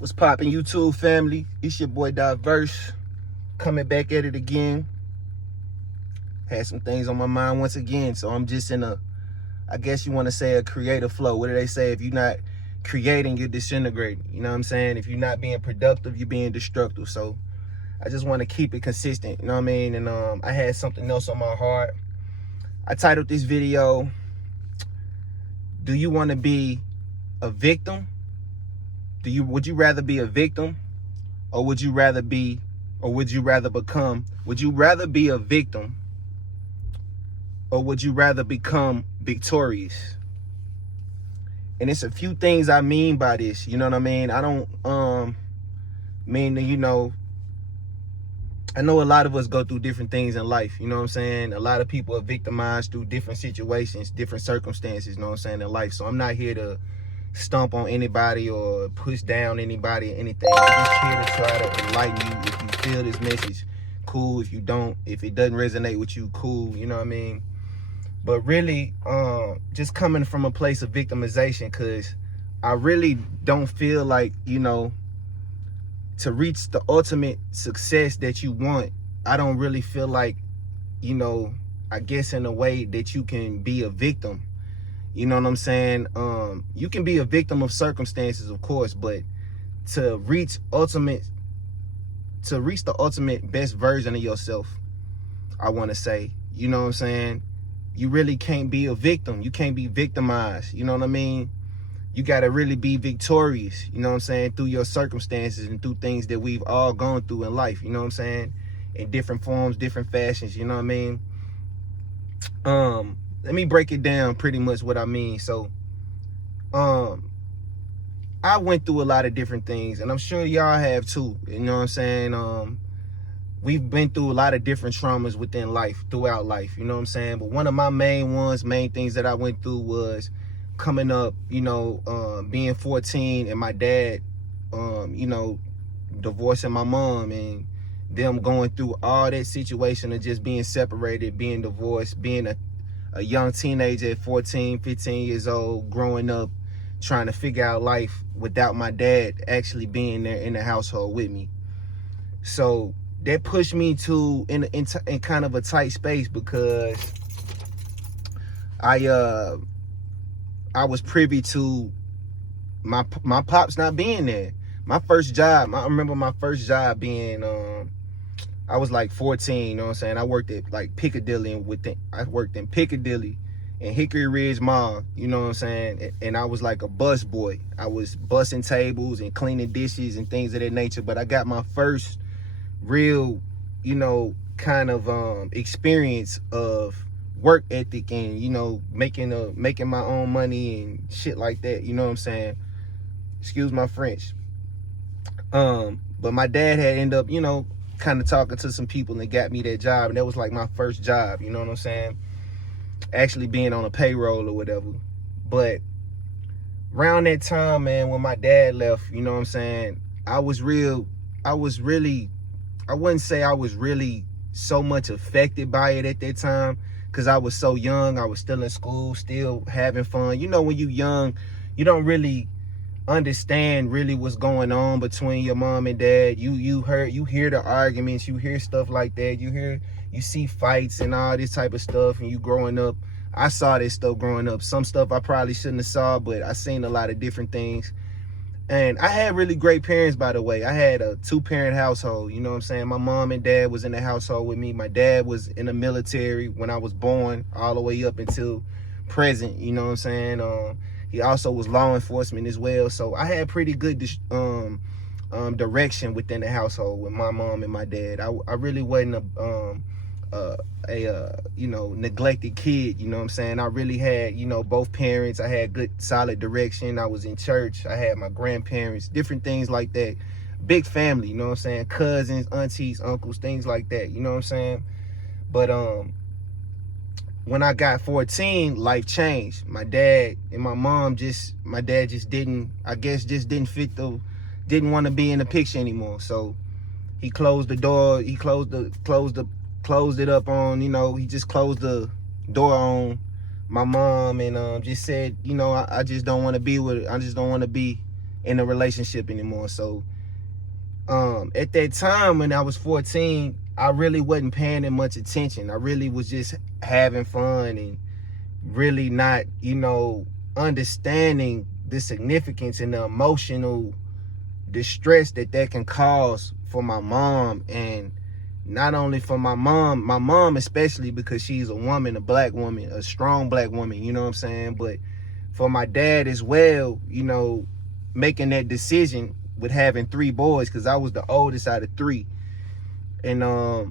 What's poppin', YouTube family? It's your boy Diverse, coming back at it again. Had some things on my mind once again, so I'm just in I guess you want to say, a creative flow. What do they say? If you're not creating, you're disintegrating. You know what I'm saying? If you're not being productive, you're being destructive. So I just want to keep it consistent, you know what I mean? And I had something else on my heart. I titled this video, "Do you want to be a victim? Would you rather be a victim, or would you rather be a victim, or would you rather become victorious?" And it's a few things I mean by this, you know what I mean? I don't mean that, I know a lot of us go through different things in life, you know what I'm saying? A lot of people are victimized through different situations, different circumstances, you know what I'm saying, in life. So I'm not here to stomp on anybody or push down anybody or anything. I'm just here to try to enlighten you. If you feel this message, cool. If you don't, if it doesn't resonate with you, cool, you know what I mean? But really, just coming from a place of victimization, because I really don't feel like, to reach the ultimate success that you want, I don't really feel like, I guess in a way that you can be a victim. You know what I'm saying? You can be a victim of circumstances, of course, but to reach the ultimate best version of yourself, I want to say, you know what I'm saying? You really can't be a victim. You can't be victimized. You know what I mean? You got to really be victorious, you know what I'm saying, through your circumstances and through things that we've all gone through in life, you know what I'm saying, in different forms, different fashions, you know what I mean? Let me break it down pretty much what I mean. So, I went through a lot of different things, and I'm sure y'all have too, you know what I'm saying? We've been through a lot of different traumas within life, throughout life, you know what I'm saying? But one of my main things that I went through was coming up, being 14 and my dad, divorcing my mom and them going through all that situation of just being separated, being divorced, being a young teenager at 14, 15 years old, growing up, trying to figure out life without my dad actually being there in the household with me. So that pushed me to in kind of a tight space, because I was privy to my pops not being there. My first job, I remember my first job being, I was like 14, you know what I'm saying? I worked at like Piccadilly, I worked in Piccadilly and Hickory Ridge Mall, you know what I'm saying? And I was like a bus boy. I was bussing tables and cleaning dishes and things of that nature. But I got my first real, kind of experience of work ethic and, making my own money and shit like that, you know what I'm saying? Excuse my French. But my dad had ended up, kind of talking to some people and got me that job, and that was like my first job, you know what I'm saying? Actually being on a payroll or whatever. But around that time, man, when my dad left, you know what I'm saying, I wouldn't say I was really so much affected by it at that time, because I was so young. I was still in school, still having fun. When you young, you don't really understand really what's going on between your mom and dad. You hear the arguments, you hear stuff like that, you see fights and all this type of stuff. And you growing up, I saw this stuff growing up. Some stuff I probably shouldn't have saw, but I seen a lot of different things. And I had really great parents, by the way. I had a 2-parent household, you know what I'm saying? My mom and dad was in the household with me. My dad was in the military when I was born, all the way up until present, you know what I'm saying? He also was law enforcement as well. So I had pretty good direction within the household with my mom and my dad. I really wasn't a neglected kid, you know what I'm saying? I really had, both parents. I had good, solid direction. I was in church. I had my grandparents, different things like that. Big family, you know what I'm saying? Cousins, aunties, uncles, things like that, you know what I'm saying? But when I got 14, life changed. My dad and my mom my dad just didn't want to be in the picture anymore. So he closed the door. He closed it up on, he just closed the door on my mom and just said, I just don't want to be with it. I just don't want to be in a relationship anymore. So at that time when I was 14, I really wasn't paying that much attention. I really was just having fun and really not, understanding the significance and the emotional distress that can cause for my mom. And not only for my mom especially, because she's a woman, a black woman, a strong black woman, you know what I'm saying? But for my dad as well, making that decision with having 3 boys, because I was the oldest out of 3. And at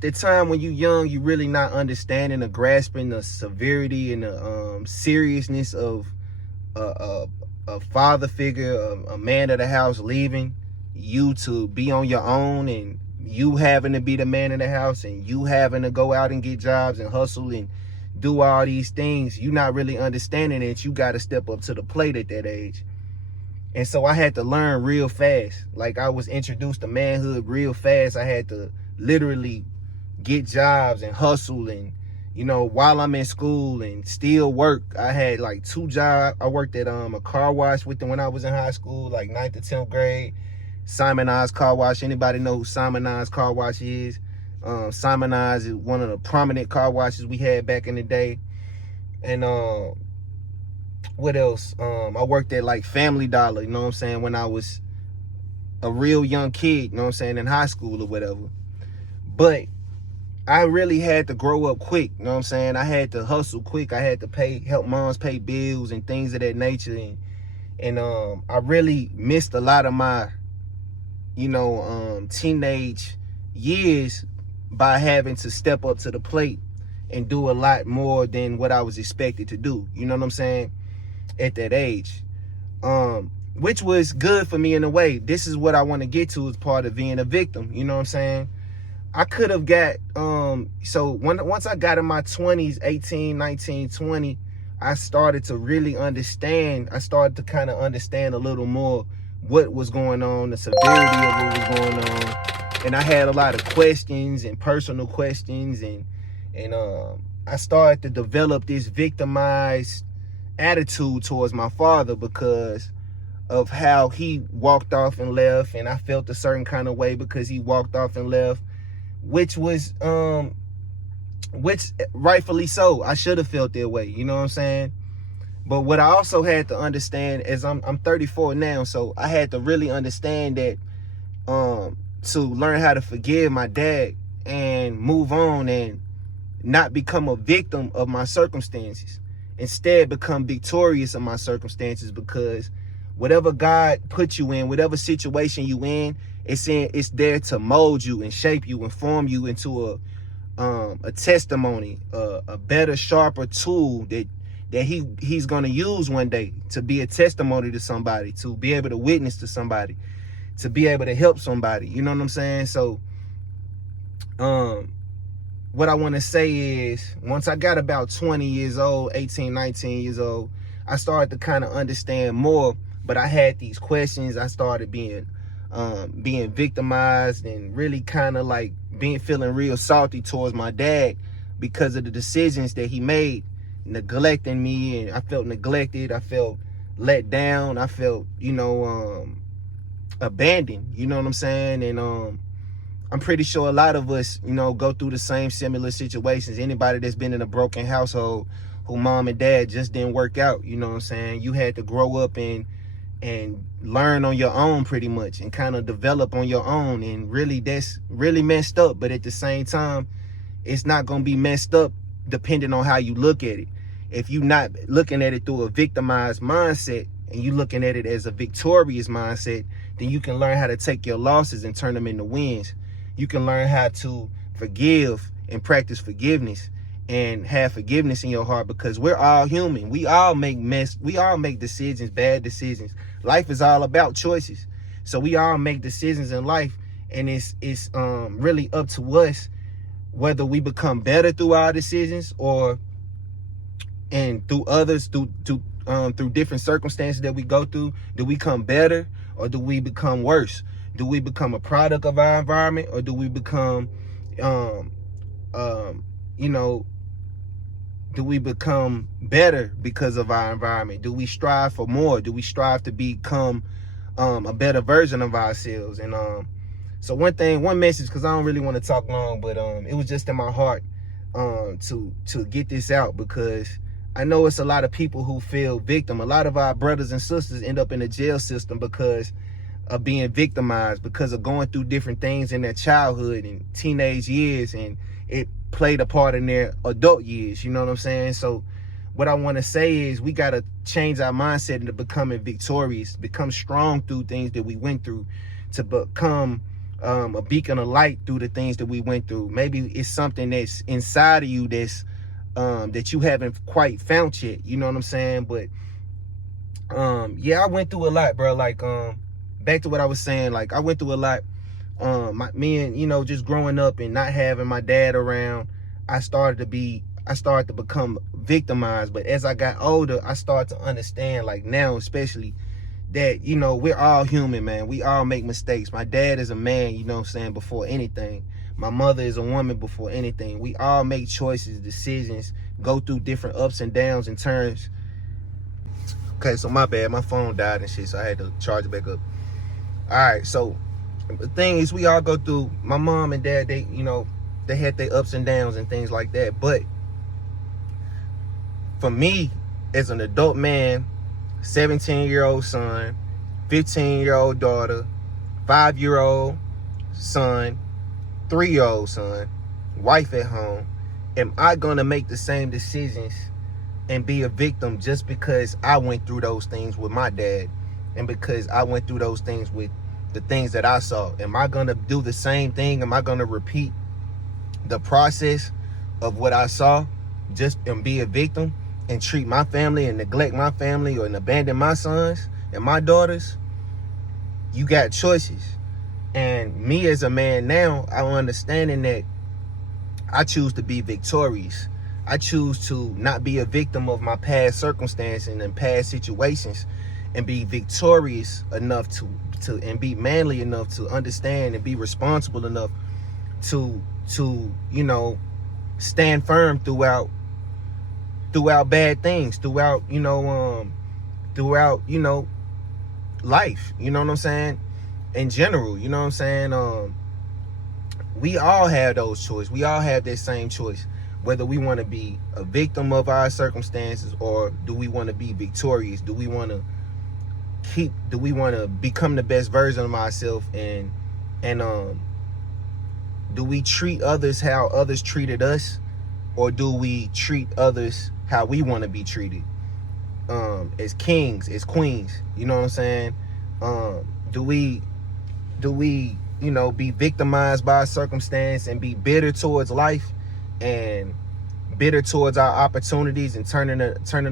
the time when you're young, you really not understanding or grasping the severity and the seriousness of a father figure, a man of the house leaving you to be on your own, and you having to be the man of the house, and you having to go out and get jobs and hustle and do all these things. You not really understanding that you got to step up to the plate at that age. And so I had to learn real fast. Like, I was introduced to manhood real fast. I had to literally get jobs and hustle, and while I'm in school, and still work. I had like 2 jobs. I worked at a car wash with them when I was in high school, like 9th to 10th grade. Simon Eyes Car Wash. Anybody know who Simon Eyes Car Wash is? Simon Eyes is one of the prominent car washes we had back in the day. And what else? I worked at like Family Dollar, you know what I'm saying, when I was a real young kid, you know what I'm saying, in high school or whatever. But I really had to grow up quick, you know what I'm saying? I had to hustle quick. I had to help moms pay bills and things of that nature. And I really missed a lot of my, teenage years by having to step up to the plate and do a lot more than what I was expected to do. You know what I'm saying? At that age. Which was good for me in a way. This is what I want to get to as part of being a victim. You know what I'm saying? I could have got, once I got in my 20s, 18, 19, 20, I started to really understand. I started to kind of understand a little more what was going on, the severity of what was going on. And I had a lot of questions and personal questions. And I started to develop this victimized attitude towards my father because of how he walked off and left. And I felt a certain kind of way because he walked off and left. Which rightfully so. I should have felt that way, you know what I'm saying? But what I also had to understand is I'm 34 now, so I had to really understand that to learn how to forgive my dad and move on and not become a victim of my circumstances. Instead, become victorious of my circumstances, because whatever God put you in, whatever situation you in, it's there to mold you and shape you and form you into a testimony, a better, sharper tool that he's gonna use one day to be a testimony to somebody, to be able to witness to somebody, to be able to help somebody. You know what I'm saying? So what I want to say is, once I got about 20 years old, 18, 19 years old, I started to kind of understand more. But I had these questions. I started being victimized and really kind of like feeling real salty towards my dad because of the decisions that he made, neglecting me. And I felt neglected. I felt let down. I felt, abandoned. You know what I'm saying? And I'm pretty sure a lot of us, go through the same similar situations. Anybody that's been in a broken household who mom and dad just didn't work out, you know what I'm saying? You had to grow up and learn on your own pretty much, and kind of develop on your own. And really, that's really messed up. But at the same time, it's not going to be messed up depending on how you look at it. If you're not looking at it through a victimized mindset and you looking at it as a victorious mindset, then you can learn how to take your losses and turn them into wins. You can learn how to forgive and practice forgiveness and have forgiveness in your heart, because we're all human. We all make decisions, bad decisions. Life is all about choices. So we all make decisions in life, and it's really up to us whether we become better through our decisions and through others, through different circumstances that we go through. Do we become better, or do we become worse? Do we become a product of our environment, or do we become do we become better because of our environment? Do we strive for more? Do we strive to become a better version of ourselves? And so one message, because I don't really want to talk long, but it was just in my heart to get this out, because I know it's a lot of people who feel victim. A lot of our brothers and sisters end up in the jail system because of being victimized, because of going through different things in their childhood and teenage years, and it played a part in their adult years. You know what I'm saying? So what I want to say is we got to change our mindset into becoming victorious, become strong through things that we went through, to become a beacon of light through the things that we went through. Maybe it's something that's inside of you that's that you haven't quite found yet. You know what I'm saying? But yeah, I went through a lot, bro. Like back to what I was saying, like I went through a lot. Me and, you know, just growing up and not having my dad around, I started to become victimized. But as I got older, I started to understand, like now especially, that, you know, we're all human, man. We all make mistakes. My dad is a man, you know what I'm saying, before anything. My mother is a woman before anything. We all make choices, decisions, go through different ups and downs and turns. Okay, so my bad, my phone died and shit, so I had to charge it back up. All right, so the thing is, we all go through, my mom and dad, they, you know, they had their ups and downs and things like that. But for me, as an adult man, 17-year-old son, 15-year-old daughter, 5-year-old son, 3-year-old son, wife at home, am I gonna make the same decisions and be a victim just because I went through those things with my dad, and because I went through those things with the things that I saw? Am I gonna do the same thing? Am I gonna repeat the process of what I saw just and be a victim and treat my family and neglect my family, or and abandon my sons and my daughters? You got choices. And me as a man now, I'm understanding that I choose to be victorious. I choose to not be a victim of my past circumstances and past situations, and be victorious enough to and be manly enough to understand and be responsible enough to you know, stand firm throughout bad things, throughout you know life, you know what I'm saying, in general, you know what I'm saying. We all have those choices. We all have that same choice, whether we want to be a victim of our circumstances, or do we want to be victorious? Do we want to become the best version of ourselves, and do we treat others how others treated us, or do we treat others how we want to be treated, as kings, as queens? You know what I'm saying? Do we you know, be victimized by a circumstance and be bitter towards life and bitter towards our opportunities, and turning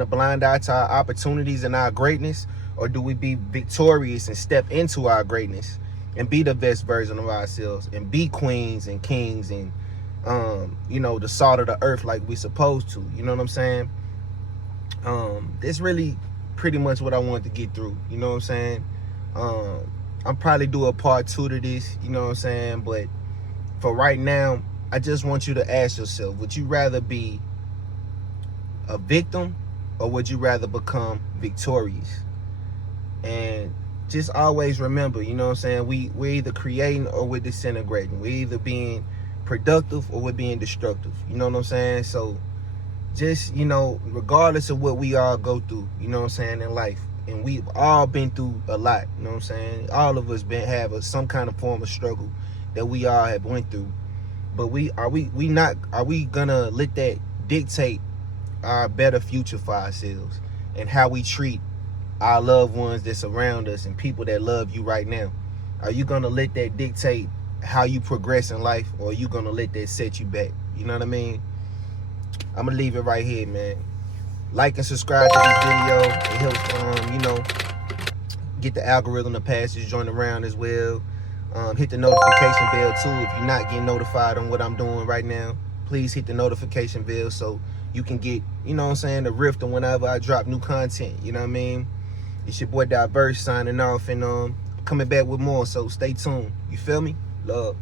a blind eye to our opportunities and our greatness? Or do we be victorious and step into our greatness and be the best version of ourselves and be queens and kings and you know, the salt of the earth like we're supposed to? You know what I'm saying? That's really pretty much what I wanted to get through. You know what I'm saying? I'll probably do a part 2 to this, you know what I'm saying? But for right now, I just want you to ask yourself, would you rather be a victim, or would you rather become victorious? And just always remember, you know what I'm saying, we're either creating or we're disintegrating. We're either being productive or we're being destructive. You know what I'm saying? So just, you know, regardless of what we all go through, you know what I'm saying, in life, and we've all been through a lot, you know what I'm saying? All of us have some kind of form of struggle that we all have went through. But are we gonna let that dictate our better future for ourselves, and how we treat our loved ones that surround us and people that love you right now? Are you gonna let that dictate how you progress in life, or are you gonna let that set you back? You know what I mean? I'm gonna leave it right here, man. Like and subscribe to this video. It helps, you know, get the algorithm to pass this joint around as well. Hit the notification bell too. If you're not getting notified on what I'm doing right now, please hit the notification bell so you can get, you know what I'm saying, the rift on whenever I drop new content. You know what I mean? It's your boy Diverse signing off, and coming back with more, so stay tuned. You feel me? Love.